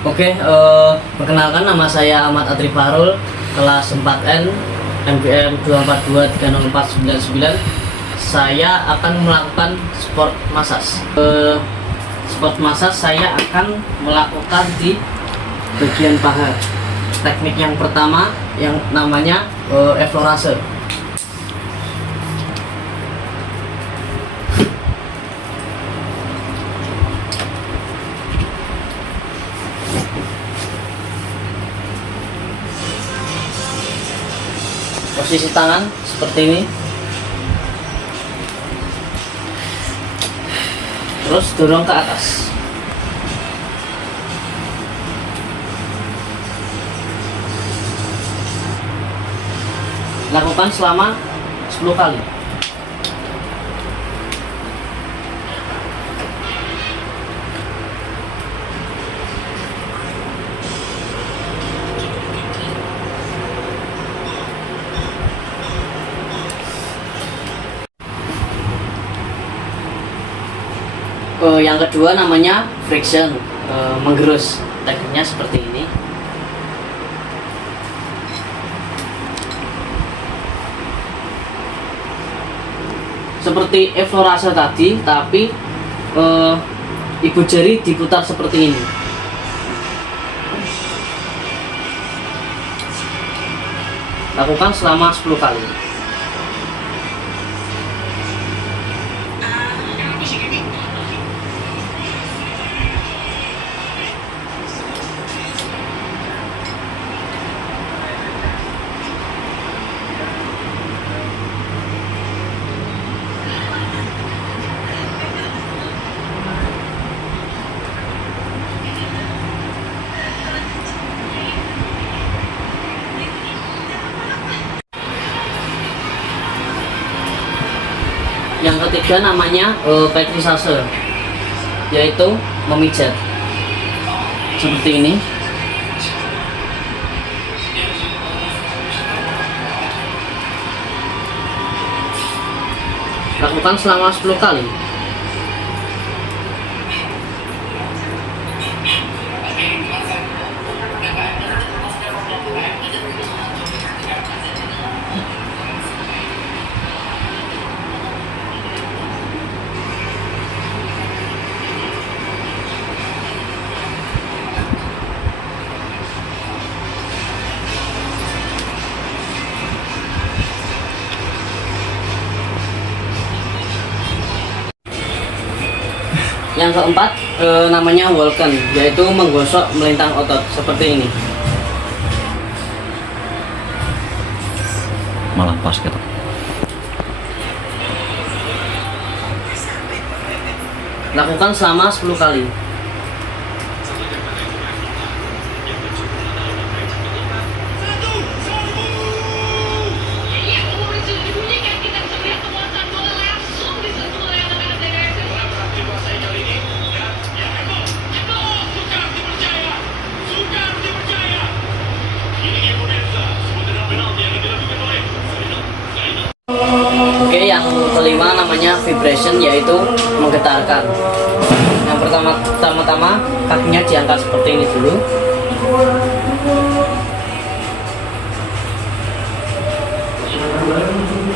Perkenalkan, nama saya Ahmad Adri Fahrul, kelas 4N, NPM 242304999. Saya akan melakukan sport massage. Sport massage saya akan melakukan di bagian paha. Teknik yang pertama yang namanya effleurase. Posisi tangan seperti ini, terus dorong ke atas. Lakukan selama 10 kali. Yang kedua namanya friction, menggerus. Tekniknya seperti ini. Seperti effleurase tadi, tapi ibu jari diputar seperti ini. Lakukan selama 10 kali. Yang ketiga namanya pétrissage, yaitu memijat seperti ini. Lakukan selama 10 kali. Yang keempat namanya Vulcan, yaitu menggosok melintang otot seperti ini. Malah pas gitu. Lakukan selama 10 kali. Yang kelima namanya vibration, yaitu menggetarkan. Yang pertama-tama kakinya diangkat seperti ini dulu.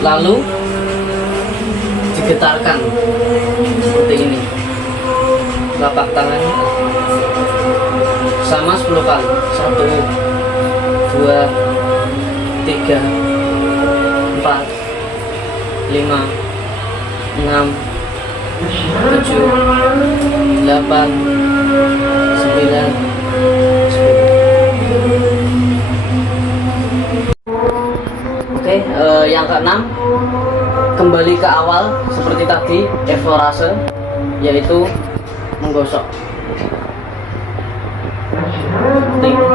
Lalu digetarkan seperti ini. Telapak tangan sama 10 kali. 1, 2, 3, 4, 5, 6, 7, 8, 9, 10. Yang keenam, kembali ke awal seperti tadi, effleurase, yaitu menggosok. Seperti ini.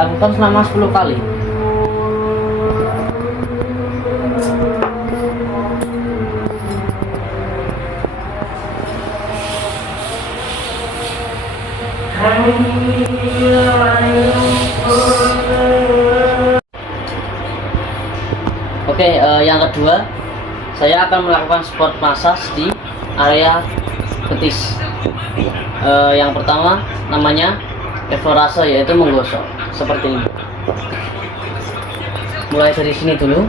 Lakukan selama 10 kali. Yang kedua saya akan melakukan sport massage di area betis. Yang pertama namanya evorase, yaitu menggosok seperti ini. Mulai dari sini dulu,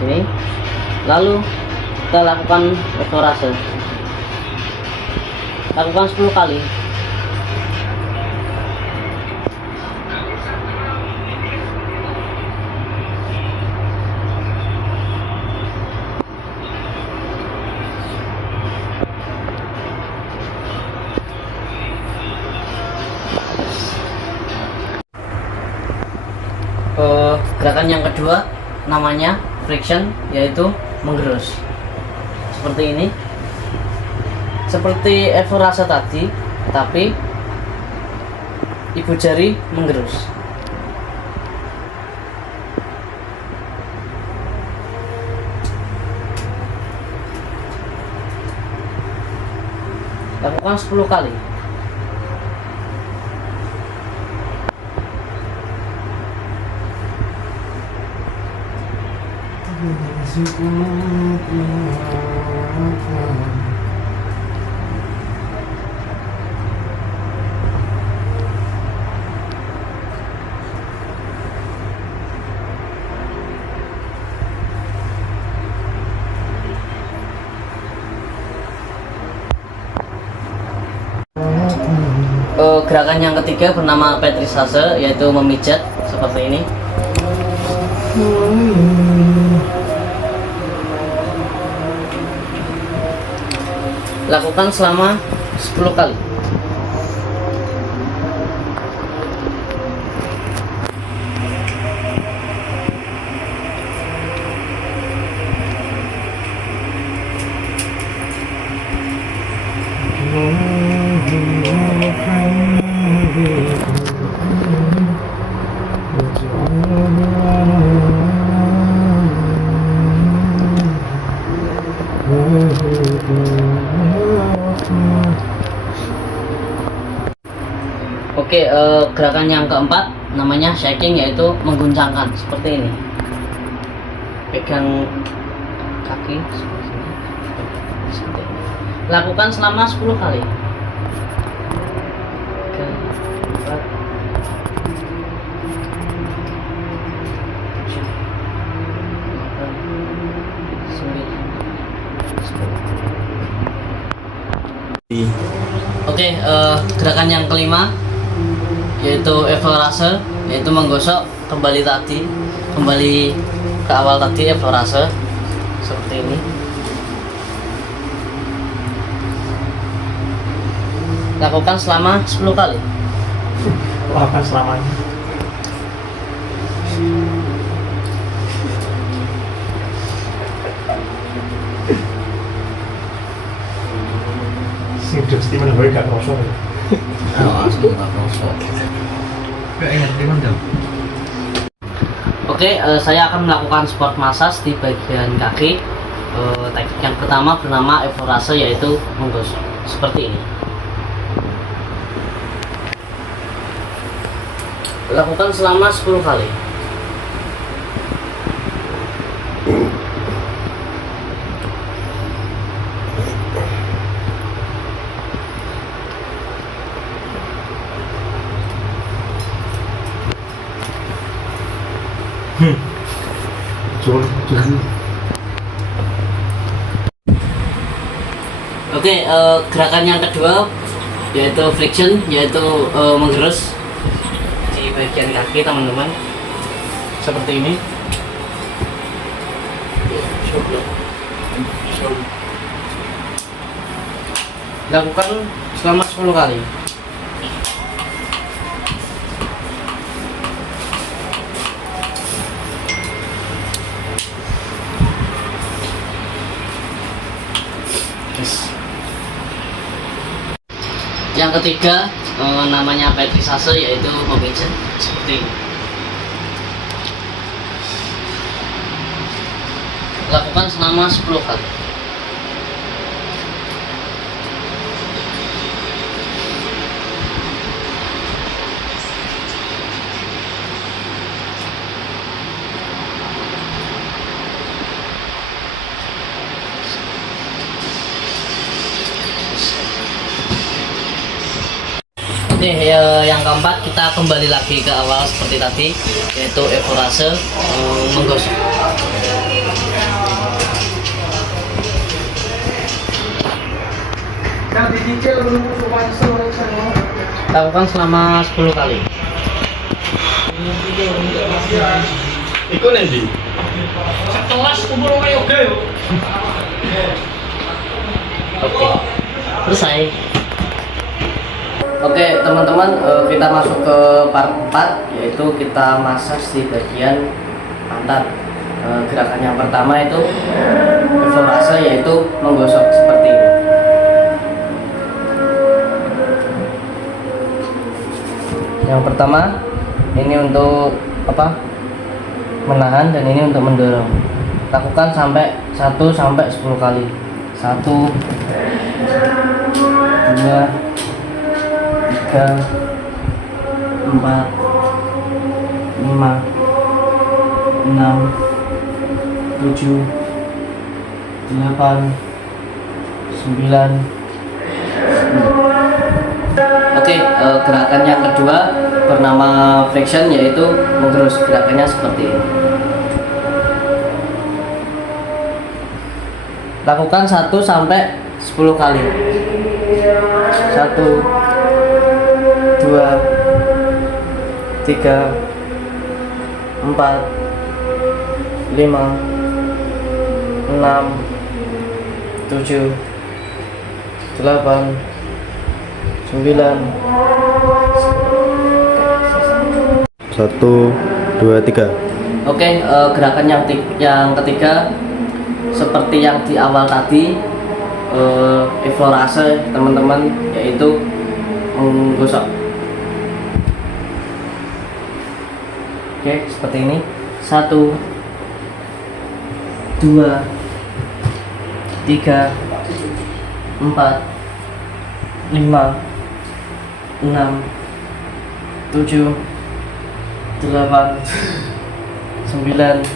sini, lalu kita lakukan evorase, lakukan 10 kali. Gerakan yang kedua namanya friction, yaitu menggerus seperti ini, seperti evorase tadi, tapi ibu jari menggerus. Lakukan 10 kali. Gerakan yang ketiga bernama Petrisase, yaitu memijat seperti ini. Lakukan selama 10 kali. Oke, gerakan yang keempat namanya shaking, yaitu mengguncangkan seperti ini. Pegang kaki seperti ini. Lakukan selama 10 kali. 3, 4, 7, 8, 9, 10. Oke, gerakan yang kelima yaitu evorase, yaitu menggosok kembali ke awal tadi, evorase seperti ini. Lakukan selama 10 kali. Lakukan selamanya. Sing pasti mana boleh gak kosong. Asli gak kosong. Oke, saya akan melakukan sport massage di bagian kaki. Teknik yang pertama bernama evorase, yaitu menggosok seperti ini. Lakukan selama 10 kali. Oke, gerakan yang kedua yaitu friction, yaitu menggerus di bagian kaki teman-teman, seperti ini. Lakukan selama 10 kali. Yang ketiga namanya petrisase, yaitu memijat seperti ini. Lakukan selama 10 kali. yang keempat kita kembali lagi ke awal seperti tadi, yaitu evorase menggosok. Lakukan selama 10 kali. Iku nanti. Sekelas kubur kayak oke. Oke, selesai. Oke teman-teman, kita masuk ke part 4, yaitu kita massage di bagian pantat. Gerakan yang pertama itu evorase, yaitu menggosok seperti ini. Yang pertama ini untuk menahan, dan ini untuk mendorong. Lakukan sampai 1 sampai 10 kali. 1 2 3 4 5 6 7 8 9. Oke, gerakan yang kedua bernama friction, yaitu menggerus. Gerakannya seperti ini. Lakukan 1 sampai 10 kali. 1 2 3 4 5 6 7 8 9. 1 2 3. Oke, gerakan yang ketiga seperti yang di awal tadi, evorase teman-teman, yaitu menggosok. Oke, seperti ini. 1 2 3 4 5 6 7 8 9 10.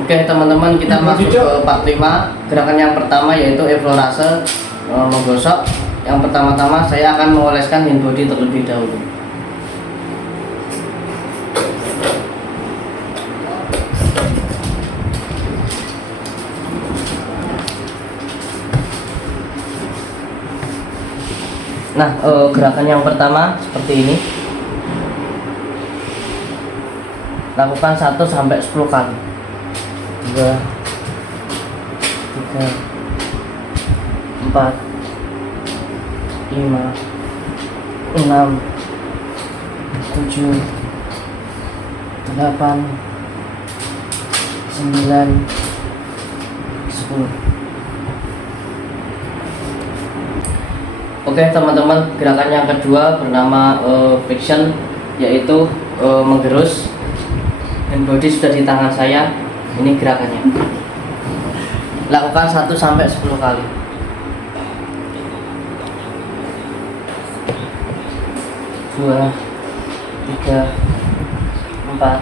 Oke teman-teman, kita masuk ke part 5. Gerakan yang pertama yaitu evorase menggosok. Yang pertama-tama saya akan mengoleskan hand body terlebih dahulu. Nah, gerakan yang pertama seperti ini. Lakukan 1 sampai 10 kali. 2 3 4 5 6 7 8 9 10. Oke teman-teman, gerakan yang kedua bernama friction, yaitu menggerus. Hand body sudah di tangan saya. Ini gerakannya. Lakukan 1 sampai 10 kali. 2 3 4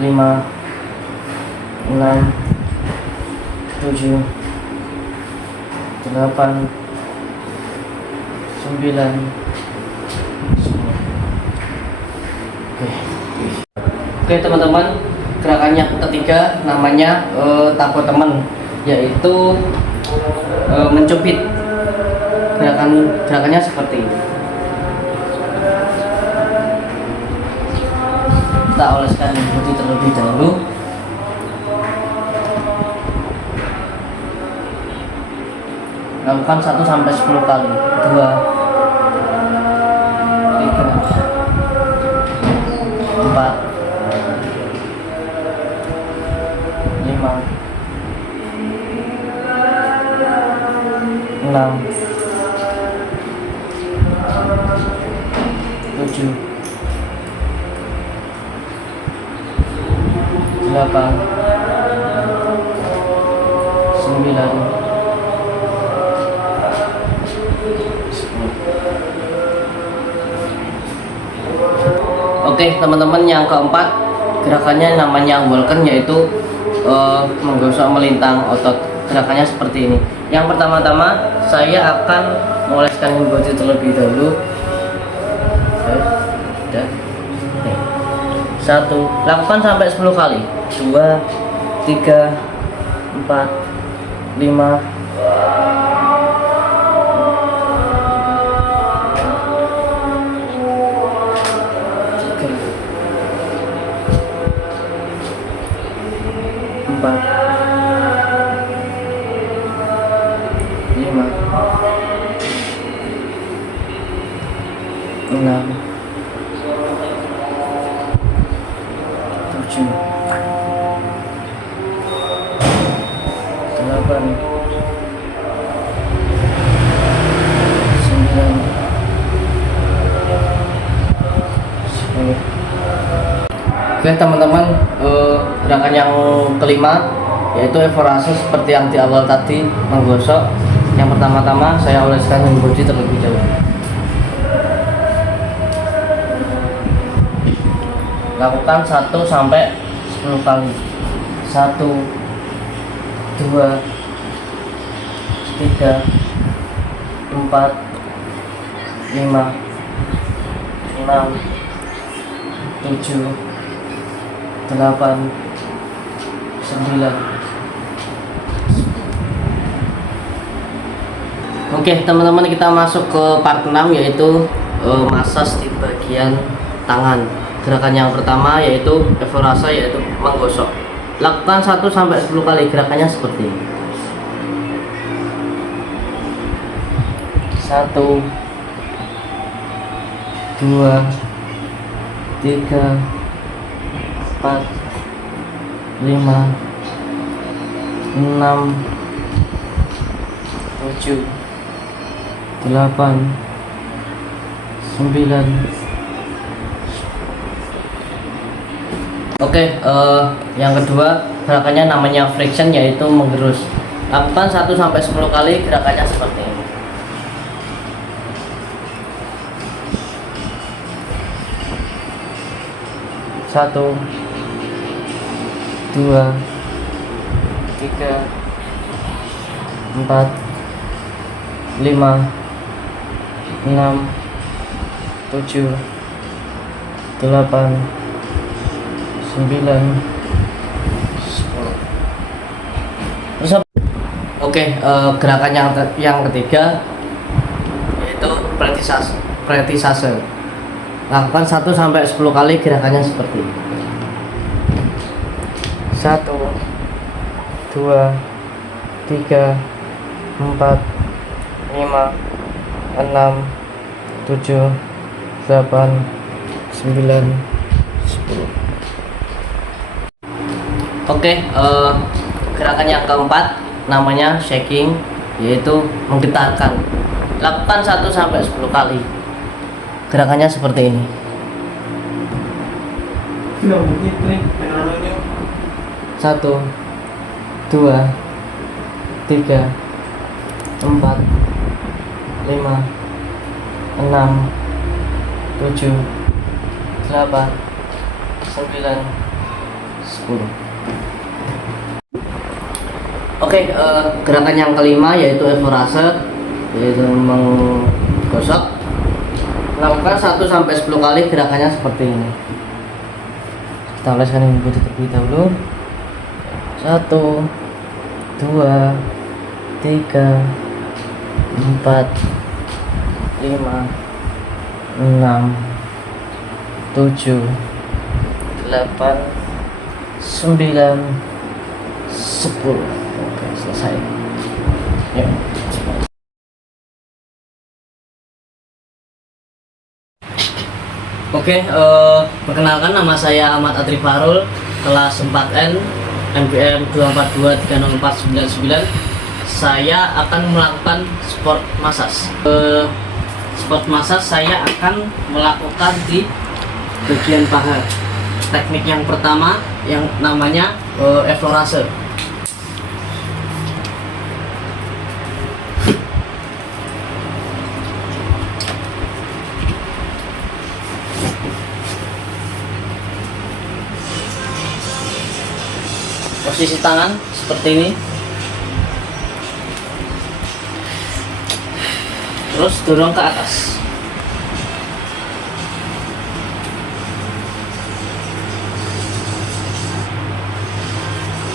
5 6 7 8 9 10. Oke teman-teman, gerakan yang ketiga namanya tapo temen, yaitu mencubit. Gerakannya seperti ini. Kita oleskan body terlebih dahulu. Lakukan 1 sampai 10 kali. 2 3 4 5 6 7 8 9 Oke teman-teman, yang keempat gerakannya namanya walken, yaitu menggosok melintang otot. Gerakannya seperti ini. Yang pertama-tama saya akan mengoleskan hand body terlebih dahulu. Sudah. Oke. 1, lakukan sampai 10 kali. 2, 3, 4, 5, 4, 5, 6, 7, 8, 9, 10. Oke teman-teman, gerakan yang kelima yaitu evorase seperti yang di awal tadi, menggosok. Yang pertama-tama saya oleskan hand body terlebih dahulu. Lakukan 1 sampai 10 kali. 1, 2, 3, 4, 5, 6, 7, 8, 9. Oke teman-teman, kita masuk ke part 6 yaitu massage di bagian tangan. Gerakan yang pertama yaitu evorase, yaitu menggosok. Lakukan 1 sampai 10 kali. Gerakannya seperti ini. 1, 2, 3, 4, 5, 6, 7, 8, 9. Oke, yang kedua gerakannya namanya friction, yaitu menggerus. Lakukan 1 sampai 10 kali. Gerakannya seperti ini. 1, 2, 3, 4, 5, 6, 7, 8, 9, 10. Oke, gerakan yang ketiga yaitu pretisase. Lakukan 1 sampai 10 kali. Gerakannya seperti ini. 1, 2, 3, 4, 5, 6, 7, 8, 9, 10. Oke, gerakan yang keempat namanya shaking, yaitu menggetarkan. Lakukan 1 sampai 10 kali. Gerakannya seperti ini. 1, 2, 3, 4, 5, 6, 7, 8, 9, 10. Oke, gerakan yang kelima yaitu evorase, yaitu menggosok. Lakukan 1 sampai 10 kali. Gerakannya seperti ini. Kita oleskan ini terlebih dahulu. 1, 2, 3, 4, 5, 6, 7, 8, 9, 10. Oke, selesai. Yuk. Oke, perkenalkan, nama saya Ahmad Adri Farul, kelas 4N, NPM 242304999. Saya akan melakukan sport massage. Sport massage saya akan melakukan di bagian paha. Teknik yang pertama yang namanya evorase. Posisi tangan seperti ini. Terus dorong ke atas.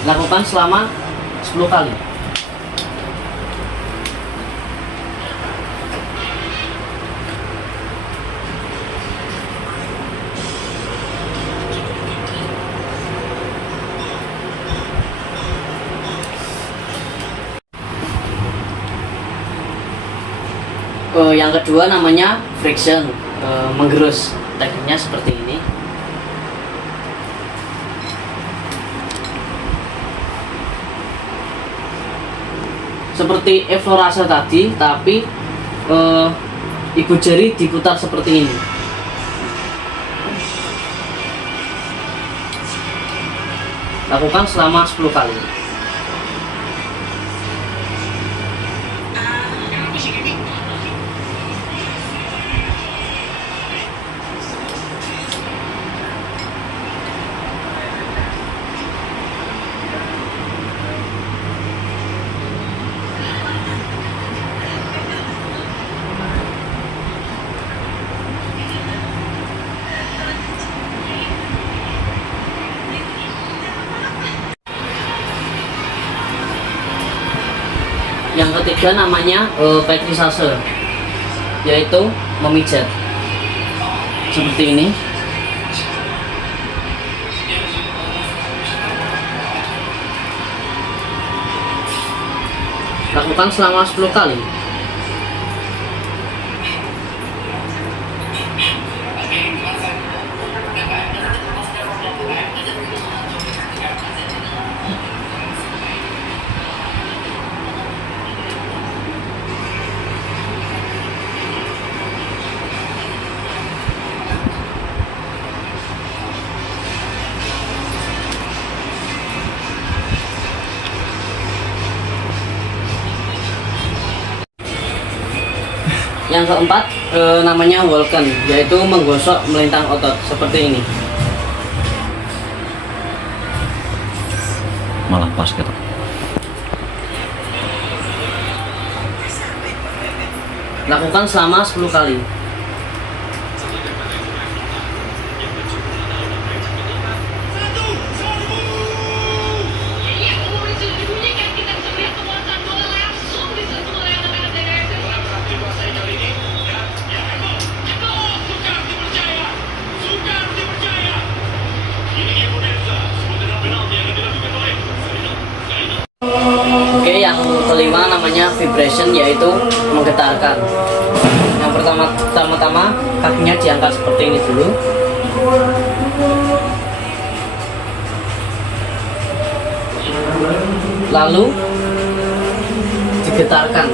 Lakukan selama 10 kali. Yang kedua namanya friction, menggerus. Tekniknya seperti ini. Seperti effleurase tadi, tapi ibu jari diputar seperti ini. Lakukan selama 10 kali. Yang ketiga namanya pétrissage, yaitu memijat seperti ini. Lakukan selama 10 kali. Yang keempat namanya Vulcan, yaitu menggosok melintang otot seperti ini. Malah pas gitu. Lakukan selama 10 kali. Oke, yang kelima namanya vibration, yaitu menggetarkan. Yang pertama-tama kakinya diangkat seperti ini dulu. Lalu digetarkan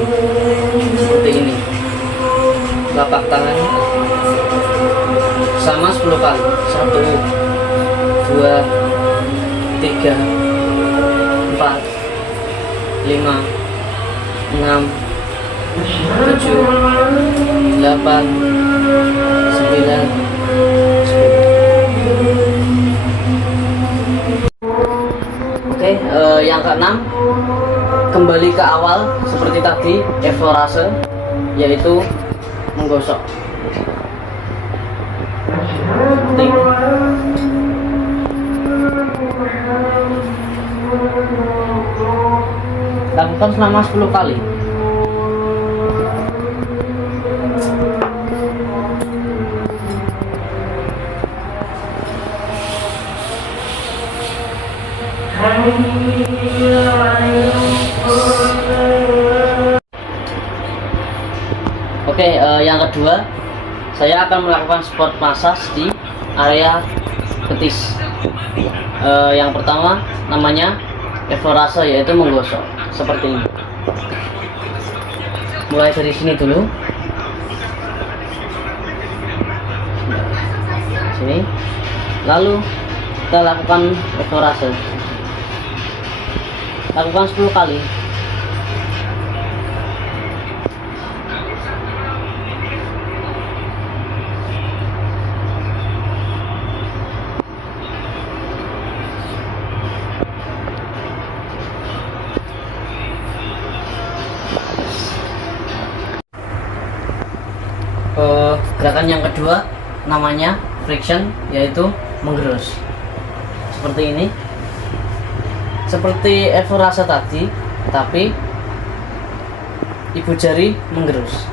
seperti ini. Telapak tangan sama 10 kali. 1, 2, 3, 4, 5, 6, 7, 8, 9, 10. Oke, yang keenam kembali ke awal seperti tadi, effleurase, yaitu menggosok. Seperti ini. Lakukan selama 10 kali. Oke, yang kedua saya akan melakukan sport massage di area betis. Yang pertama namanya effleurase, yaitu menggosok seperti ini. Mulai dari sini dulu, sini, lalu kita lakukan effleurase. Lakukan 10 kali. Gerakan yang kedua namanya friction, yaitu menggerus. Seperti ini. Seperti evorase tadi, tapi ibu jari menggerus.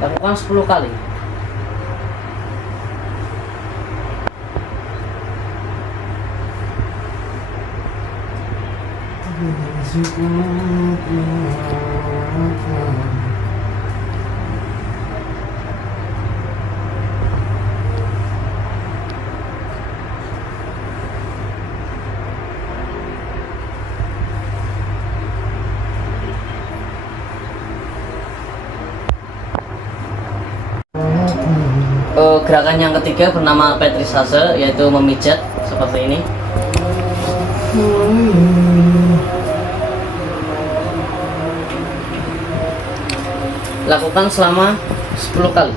Lakukan 10 kali. Gerakan yang ketiga bernama Petrisase, yaitu memijat seperti ini. Lakukan selama 10 kali.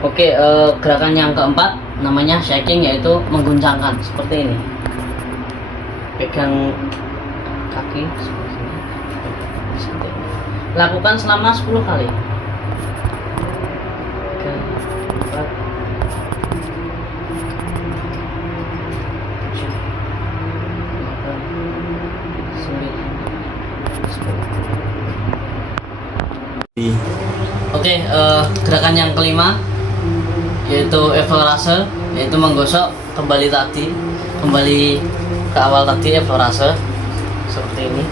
Oke, gerakan yang keempat namanya shaking, yaitu mengguncangkan seperti ini. Pegang kaki seperti ini. Lakukan selama 10 kali. 3, 4, 7, 8, 9, 10. Oke, gerakan yang kelima yaitu evorase, yaitu menggosok kembali ke awal tadi, evorase seperti ini.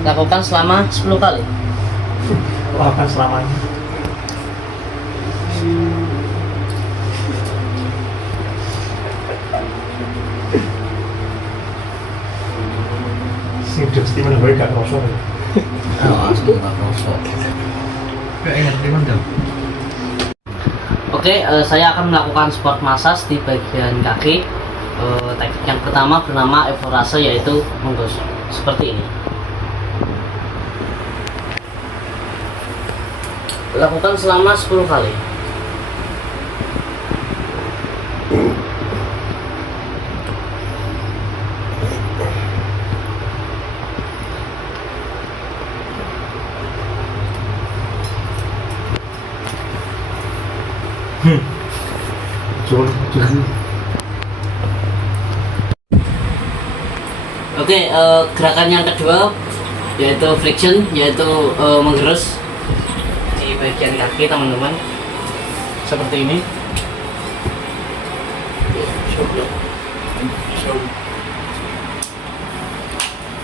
Lakukan selama 10 kali. Lakukan selamanya. Sing mesti menunggu gak kosong. Langsung gak kosong. Gak ingat gimana dong? Oke, saya akan melakukan sport massage di bagian kaki. Teknik yang pertama bernama evorase, yaitu menggosok seperti ini. Lakukan selama 10 kali. Oke, gerakan yang kedua yaitu friction, yaitu menggerus di bagian kaki teman-teman, seperti ini.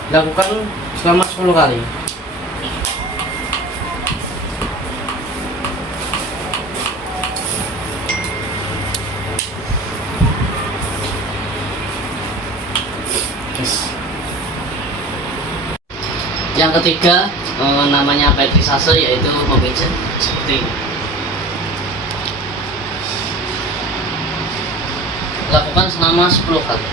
Lakukan selama 10 kali. Yang ketiga namanya Petrisase, yaitu memijat seperti ini. Lakukan selama 10 kali.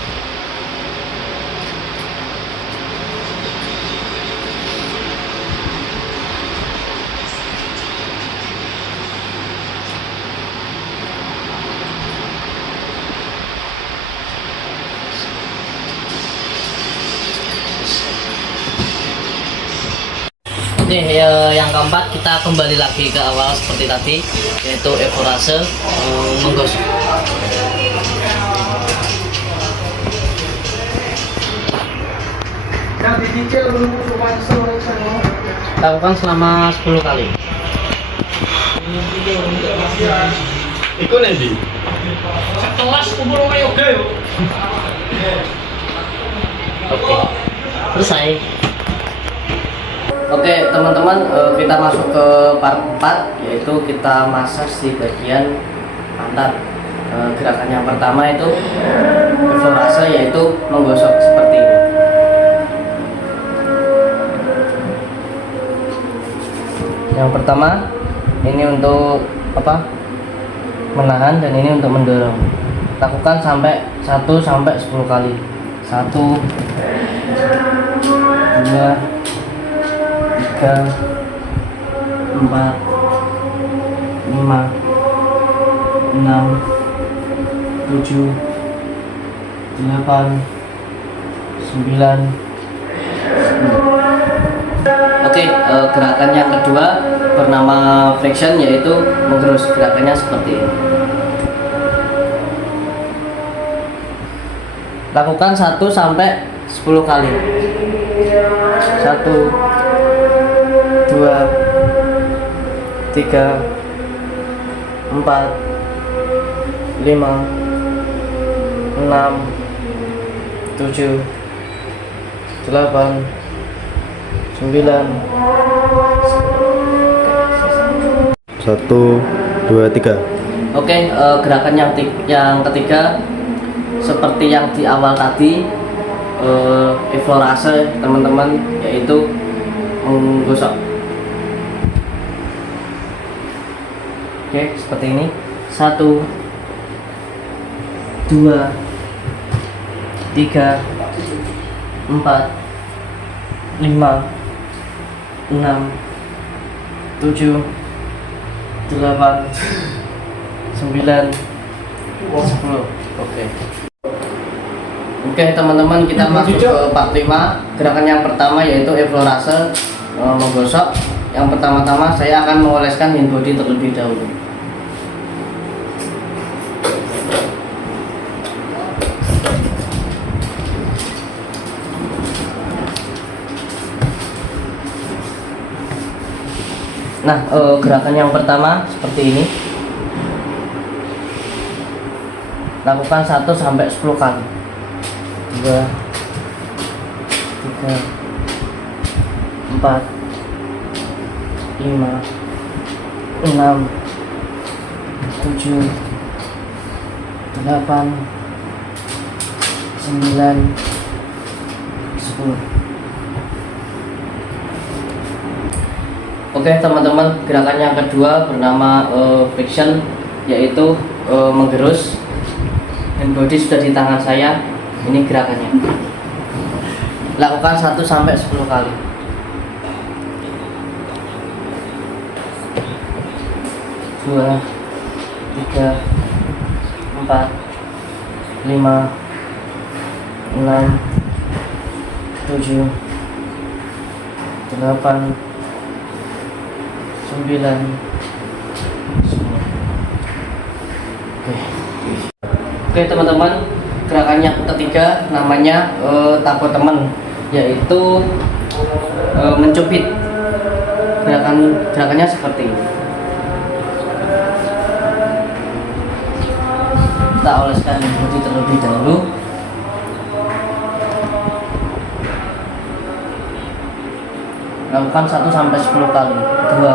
Oke, yang keempat kita kembali lagi ke awal seperti tadi, yaitu evorase, menggosok. Lakukan selama 10 kali. Iku nanti. Sekelas kubur yoga yuk. Oke, selesai. Oke teman-teman, kita masuk ke part 4, yaitu kita massage di bagian pantat. Gerakan yang pertama itu eflorase, yaitu menggosok seperti ini. Yang pertama ini untuk apa? Menahan, dan ini untuk mendorong. Lakukan sampai 1 sampai 10 kali. 1 2 3 4 5 6 7 8 9 10. Oke, gerakan yang kedua bernama flexion, yaitu menggerus. Gerakannya seperti ini. Lakukan 1 sampai 10 kali. 1 2 3 4 5 6 7 8 9. 1 2 3. Oke, gerakan yang ketiga seperti yang di awal tadi, eflorase teman-teman, yaitu menggosok. Oke, seperti ini. 1 2 3 4 5 6 7 8 9 10. Oke teman-teman, kita masuk ke part 5. Gerakan yang pertama yaitu eflorase, menggosok. Yang pertama-tama saya akan mengoleskan hand body terlebih dahulu. Nah, gerakan yang pertama seperti ini. Lakukan 1 sampai 10 kali. 2 3 4 5 6 7 8 9 10. Oke teman-teman, gerakan yang kedua bernama flexion, yaitu menggerus. Hand body sudah di tangan saya. Ini gerakannya. Lakukan 1 sampai 10 kali. 2 3 4 5 6 7 8 9 10. Oke teman-teman, gerakan yang ketiga namanya tapo temen, yaitu mencubit. Gerakannya seperti ini. Kita oleskan body terlebih dahulu. Lakukan 1 sampai 10 kali. 2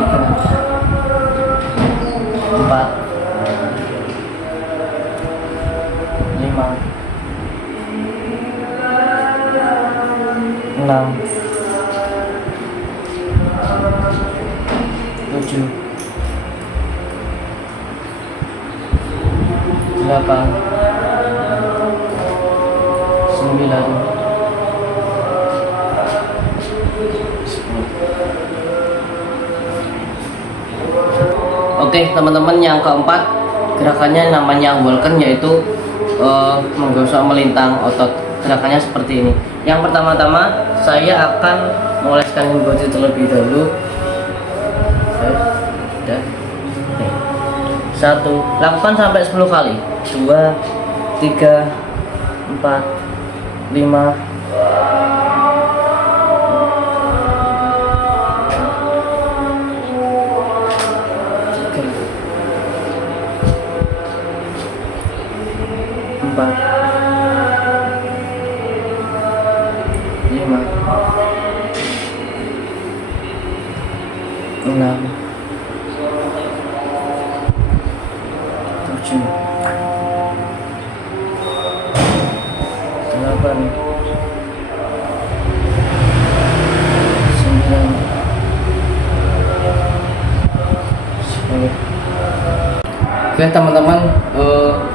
3 4 5 6 7 8 9 10. Oke teman-teman, yang keempat gerakannya namanya walken, yaitu menggosok melintang otot. Gerakannya seperti ini. Yang pertama-tama saya akan mengoleskan hand body terlebih dahulu. Sudah. 1, lakukan sampai 10 kali. 2 3 4 5 4 5 7, 8, 9, 10. Oke teman-teman,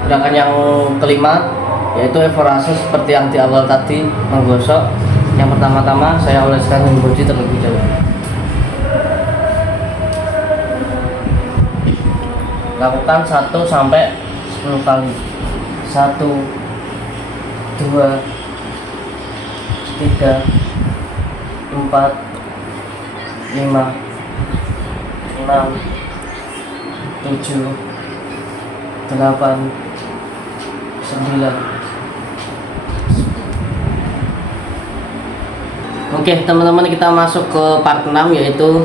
gerakan yang kelima yaitu evorase seperti yang di awal tadi, menggosok. Yang pertama-tama saya oleskan hand body terlebih dahulu. Lakukan 1 sampai 10 kali. 1, 2, 3, 4, 5, 6, 7, 8, 9. Oke teman-teman, kita masuk ke part 6 yaitu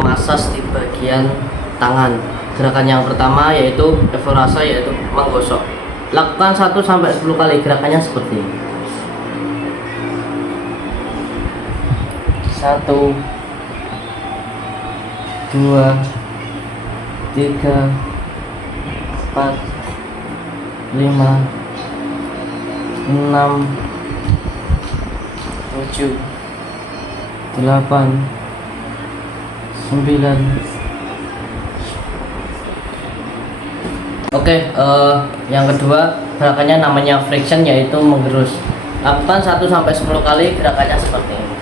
massage di bagian tangan. Gerakan yang pertama yaitu evorase, yaitu menggosok. Lakukan 1 sampai 10 kali. Gerakannya seperti ini. 1, 2, 3, 4, 5, 6, 7, 8, 9. Oke, yang kedua gerakannya namanya friction, yaitu menggerus. Lakukan 1 sampai 10 kali. Gerakannya seperti ini.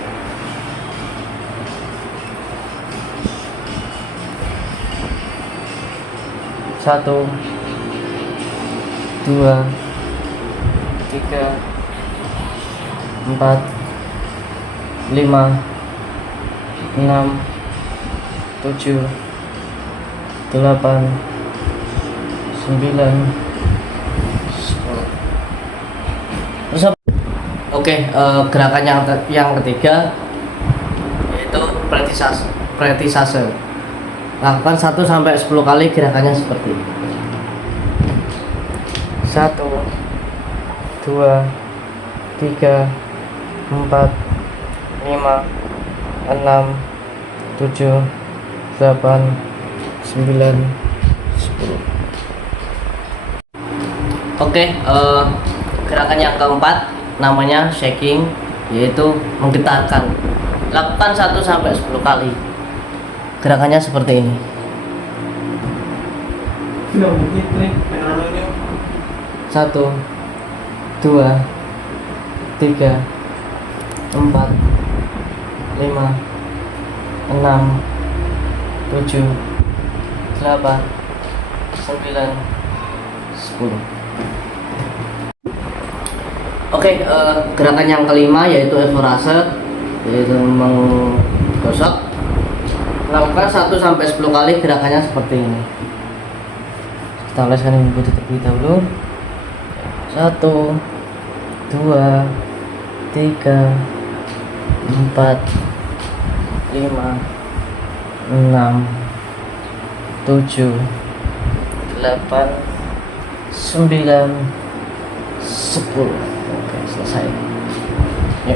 1, 2, 3, 4, 5, 6, 7, 8, 9, 10. Terus oke, gerakan yang ketiga yaitu pretisase. Lakukan 1 sampai 10 kali. Gerakannya seperti ini. 1, 2, 3, 4, 5, 6, 7, 8, 9, 10. Oke, gerakan yang keempat namanya shaking, yaitu menggetarkan. Lakukan 1 sampai 10 kali. Gerakannya seperti ini. 1, 2, 3, 4, 5, 6, 7, 8, 9, 10. Oke, gerakan yang kelima yaitu evorase, yaitu menggosok. Lakukan 1 sampai 10 kali. Gerakannya seperti ini. Kita oleskan hand body terlebih dahulu. 1, 2, 3, 4, 5, 6, 7, 8, 9, 10. Oke, selesai. Ya.